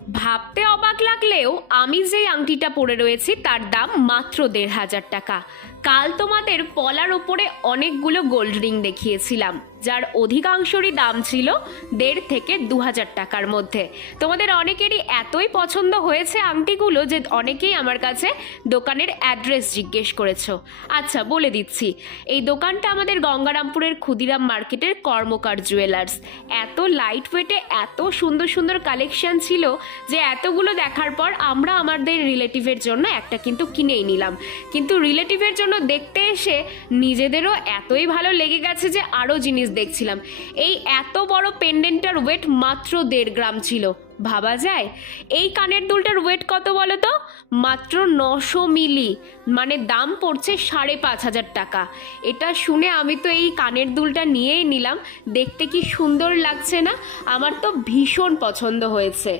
ভাবতে অবাক লাগলেও আমি যেই আংটিটা পরে রয়েছি তার দাম মাত্র ১,৫০০ টাকা। কাল তোমাদের পলার ওপরে অনেকগুলো গোল্ড রিং দেখিয়েছিলাম, যার অধিকাংশরই দাম ছিল ১,৫০০ থেকে ২,০০০ টাকার মধ্যে। তোমাদের অনেকেরই এতই পছন্দ হয়েছে আংটিগুলো যে অনেকেই আমার কাছে দোকানের অ্যাড্রেস জিজ্ঞেস করেছো। আচ্ছা, বলে দিচ্ছি, এই দোকানটা আমাদের গঙ্গারামপুরের ক্ষুদিরাম মার্কেটের কর্মকার জুয়েলার্স। এত লাইট ওয়েটে এত সুন্দর সুন্দর কালেকশন ছিল যে এতগুলো দেখার পর আমরা আমাদের রিলেটিভের জন্য একটা কিন্তু কিনেই নিলাম। কিন্তু রিলেটিভের জন্য দেখতে এসে নিজেদেরও এতই ভালো লেগে গেছে যে আরও জিনিস দেখছিলাম। এই এত বড় পেন্ডেন্টটার ওয়েট মাত্র ১.৫ গ্রাম ছিল। ভাবা যায়? এই কানের দুলটার ওয়েট কত বলো তো? মাত্র ৯০০ মিলি, মানে দাম পড়ছে ৫,৫০০ টাকা। এটা শুনে আমি তো এই কানের দুলটা নিয়েই নিলাম। দেখতে কি সুন্দর লাগছে না? আমার তো ভীষণ পছন্দ হয়েছে।